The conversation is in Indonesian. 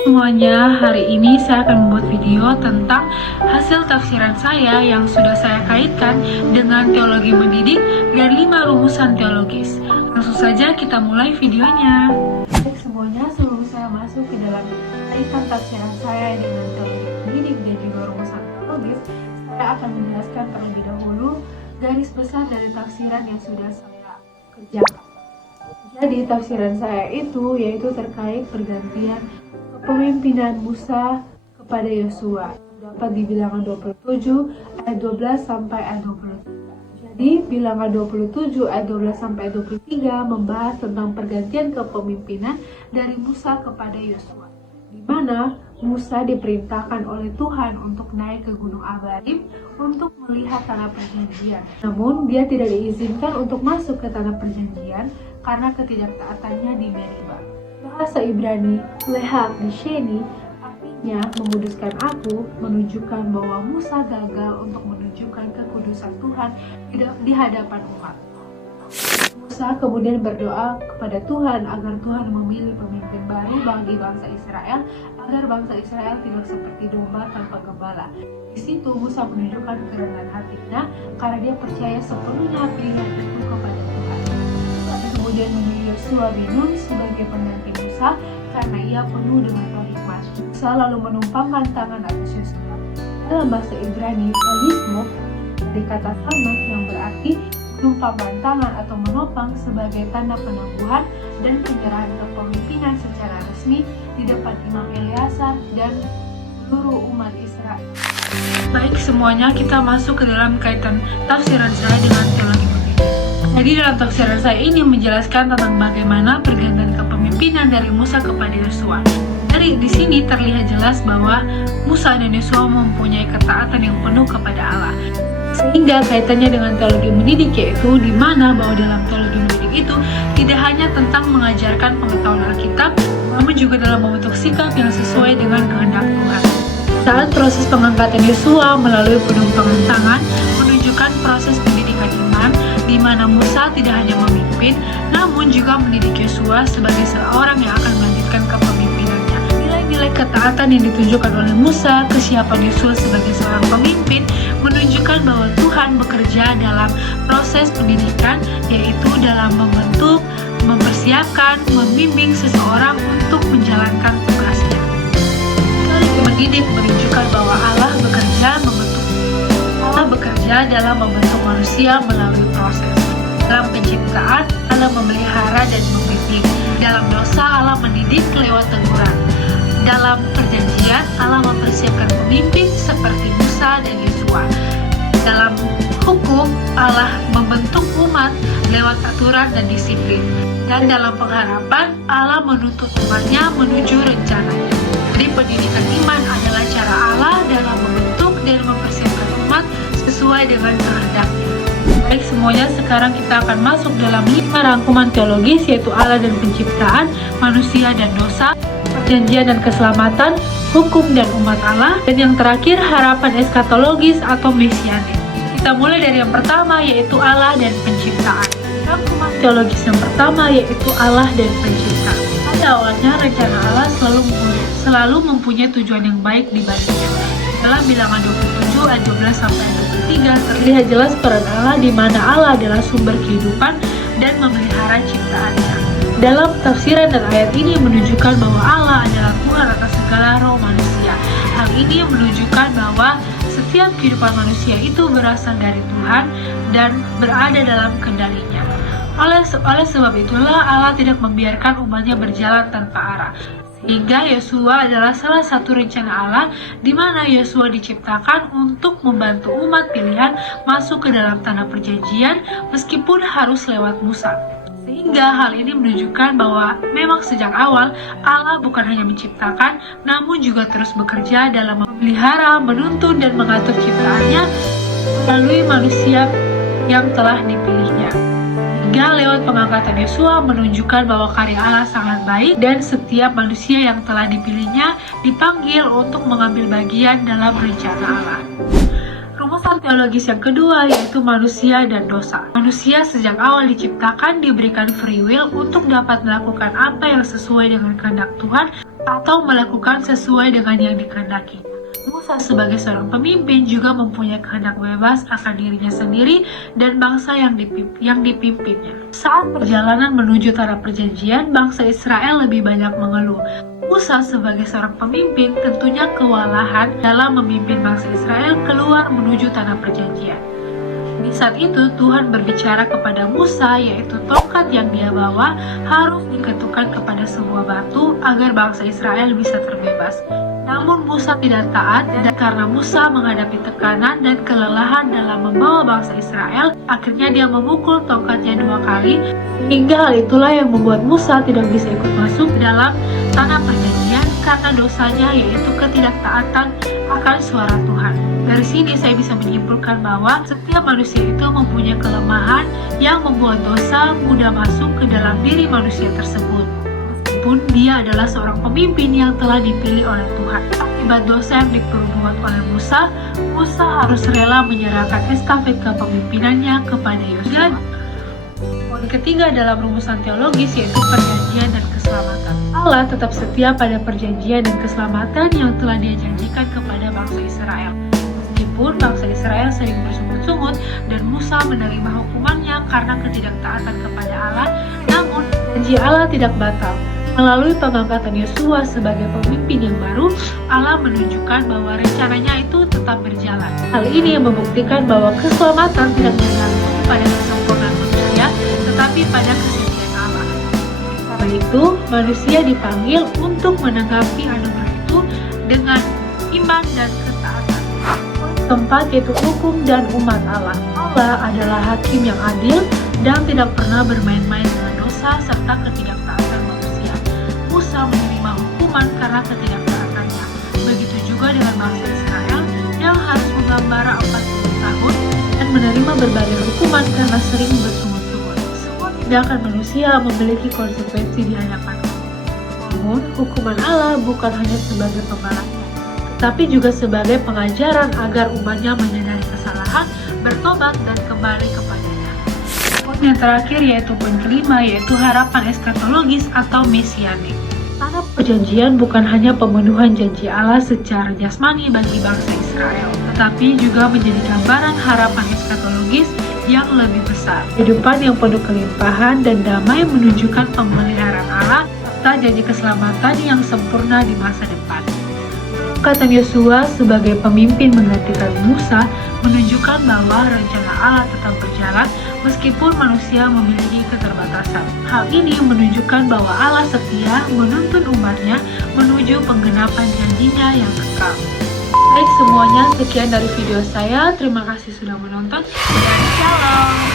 Semuanya, hari ini saya akan membuat video tentang hasil tafsiran saya yang sudah saya kaitkan dengan teologi mendidik dan 5 rumusan teologis. Langsung saja kita mulai videonya. Baik semuanya, sebelum saya masuk ke dalam kaitan tafsiran saya dengan teologi mendidik dan juga rumusan teologis, saya akan menjelaskan terlebih dahulu garis besar dari tafsiran yang sudah saya kerjakan. Jadi tafsiran saya itu yaitu terkait pergantian kepemimpinan Musa kepada Yosua, dapat di Bilangan 27 ayat 12 sampai ayat 23. Jadi Bilangan 27 ayat 12 sampai ayat 23 membahas tentang pergantian kepemimpinan dari Musa kepada Yosua, di mana Musa diperintahkan oleh Tuhan untuk naik ke Gunung Abarim untuk melihat tanah perjanjian. Namun dia tidak diizinkan untuk masuk ke tanah perjanjian karena ketidaktaatannya di Meriba. Bahasa Ibrani lehak di Sheni artinya memuduskan aku, menunjukkan bahwa Musa gagal untuk menunjukkan kekudusan Tuhan di hadapan umat. Musa kemudian berdoa kepada Tuhan agar Tuhan memilih pemimpin baru bagi bangsa Israel, agar bangsa Israel tidak seperti domba tanpa gembala. Di situ Musa menunjukkan kerendahan hatinya karena dia percaya sepenuhnya pilihan itu kepada Tuhan. Kemudian memilih Yosua bin Nun sebagai pengganti Musa karena ia penuh dengan roh hikmat. Musa lalu menumpangkan tangan atas Yosua. Dalam bahasa Ibrani, alismo dari kata sama yang berarti menumpangkan tangan atau menopang sebagai tanda penangguhan dan penyerahan kepemimpinan secara resmi di depan Imam Eleazar dan seluruh umat Israel. Baik semuanya, kita masuk ke dalam kaitan tafsiran saya dengan teologi mendidik. Jadi dalam tafsiran saya ini menjelaskan tentang bagaimana pergantian kepemimpinan dari Musa kepada Yosua. Di sini terlihat jelas bahwa Musa dan Yosua mempunyai ketaatan yang penuh kepada Allah. Sehingga kaitannya dengan teologi mendidik yaitu di mana bahwa dalam teologi mendidik itu tidak hanya tentang mengajarkan pengetahuan Alkitab, namun juga dalam membentuk sikap yang sesuai dengan kehendak Tuhan. Saat proses pengangkatan Yosua melalui penumpangan tangan menunjukkan proses pendidikan iman, di mana Musa tidak hanya memimpin, namun juga mendidik Yosua sebagai seorang yang akan melanjutkan kepemimpinannya. Nilai-nilai ketaatan yang ditunjukkan oleh Musa, kesiapan Yosua sebagai seorang pemimpin, menunjukkan bahwa Tuhan bekerja dalam proses pendidikan, yaitu dalam membentuk, mempersiapkan, membimbing seseorang untuk menjalankan tugasnya. Mendidik menunjukkan bahwa Allah bekerja dalam membentuk manusia melalui proses. Dalam penciptaan, Allah memelihara dan membimbing. Dalam dosa, Allah mendidik lewat teguran. Dalam perjanjian, Allah mempersiapkan pemimpin seperti Musa dan Yosua. Dalam hukum, Allah membentuk umat lewat aturan dan disiplin. Dan dalam pengharapan, Allah menuntut umatnya menuju rencananya. Jadi pendidikan iman adalah cara Allah dalam membentuk dan mempersiapkan umat sesuai dengan kehendaknya. Baik semuanya, sekarang kita akan masuk dalam 5 rangkuman teologis yaitu Allah dan penciptaan, manusia dan dosa, perjanjian dan keselamatan, hukum dan umat Allah, dan yang terakhir harapan eskatologis atau mesianis. Kita mulai dari yang pertama yaitu Allah dan penciptaan. Rangkuman teologis yang pertama yaitu Allah dan penciptaan. Pada awalnya rencana Allah selalu mempunyai tujuan yang baik di baliknya. Dalam Bilangan 27 ayat 12 sampai 23 terlihat jelas peran Allah di mana Allah adalah sumber kehidupan dan memelihara ciptaannya. Dalam tafsiran dan ayat ini menunjukkan bahwa Allah adalah Tuhan atas segala roh manusia. Hal ini menunjukkan bahwa setiap kehidupan manusia itu berasal dari Tuhan dan berada dalam kendalinya. Oleh sebab itulah Allah tidak membiarkan umatnya berjalan tanpa arah. Sehingga Yosua adalah salah satu rencana Allah di mana Yosua diciptakan untuk membantu umat pilihan masuk ke dalam tanah perjanjian meskipun harus lewat Musa. Sehingga hal ini menunjukkan bahwa memang sejak awal Allah bukan hanya menciptakan namun juga terus bekerja dalam memelihara, menuntun dan mengatur ciptaannya melalui manusia yang telah dipilihnya. Hingga lewat pengangkatan Yosua menunjukkan bahwa karya Allah sangat baik dan setiap manusia yang telah dipilihnya dipanggil untuk mengambil bagian dalam rencana Allah. Rumusan teologis yang kedua yaitu manusia dan dosa. Manusia sejak awal diciptakan diberikan free will untuk dapat melakukan apa yang sesuai dengan kehendak Tuhan atau melakukan sesuai dengan yang dikehendaki. Musa sebagai seorang pemimpin juga mempunyai kehendak bebas akan dirinya sendiri dan bangsa yang dipimpinnya. Saat perjalanan menuju tanah perjanjian, bangsa Israel lebih banyak mengeluh. Musa sebagai seorang pemimpin tentunya kewalahan dalam memimpin bangsa Israel keluar menuju tanah perjanjian. Di saat itu Tuhan berbicara kepada Musa, yaitu tongkat yang dia bawa harus diketukkan kepada sebuah batu agar bangsa Israel bisa terbebas. Namun Musa tidak taat, dan karena Musa menghadapi tekanan dan kelelahan dalam membawa bangsa Israel, akhirnya dia memukul tongkatnya 2 kali, sehingga hal itulah yang membuat Musa tidak bisa ikut masuk dalam tanah perjanjian karena dosanya, yaitu ketidaktaatan akan suara Tuhan. Dari sini saya bisa menyimpulkan bahwa setiap manusia itu mempunyai kelemahan yang membuat dosa mudah masuk ke dalam diri manusia tersebut. Pun dia adalah seorang pemimpin yang telah dipilih oleh Tuhan. Akibat dosa yang diperbuat oleh Musa harus rela menyerahkan estafet kepemimpinannya kepada Yosua. Poin ketiga dalam rumusan teologis yaitu perjanjian dan keselamatan. Allah tetap setia pada perjanjian dan keselamatan yang telah Dia janjikan kepada bangsa Israel. Meskipun bangsa Israel sering bersungut-sungut dan Musa menerima hukumannya karena ketidaktaatan kepada Allah, namun janji Allah tidak batal. Melalui pengangkatan Yosua sebagai pemimpin yang baru, Allah menunjukkan bahwa rencananya itu tetap berjalan. Hal ini yang membuktikan bahwa keselamatan tidak tergantung pada kesempurnaan manusia, tetapi pada kesetiaan Allah. Karena itu, manusia dipanggil untuk menanggapi anugerah itu dengan iman dan ketaatan. Keempat yaitu hukum dan umat Allah. Allah adalah hakim yang adil dan tidak pernah bermain-main dengan dosa serta ketidaktaatan manusia. Musa menerima hukuman karena ketidaktaatannya. Begitu juga dengan bangsa Israel yang harus mengembara 40 tahun dan menerima berbagai hukuman karena sering bersungut-sungut. Semua tindakan manusia memiliki konsekuensi di hadapan Allah. Namun, hukuman Allah bukan hanya sebagai pembalasan, tetapi juga sebagai pengajaran agar umatnya menyadari kesalahan, bertobat, dan kembali kepadanya. Poin yang terakhir yaitu poin kelima, yaitu harapan eskatologis atau mesianik. Tanah perjanjian bukan hanya pemenuhan janji Allah secara jasmani bagi bangsa Israel, tetapi juga menjadi gambaran harapan eskatologis yang lebih besar. Kehidupan yang penuh kelimpahan dan damai menunjukkan pemeliharaan Allah serta janji keselamatan yang sempurna di masa depan. Kata Yosua sebagai pemimpin menggantikan Musa menunjukkan bahwa rencana Allah tetap berjalan meskipun manusia memiliki keterbatasan. Hal ini menunjukkan bahwa Allah setia menuntun umatnya menuju penggenapan janjinya yang kekal. Baik semuanya, sekian dari video saya. Terima kasih sudah menonton dan shalom.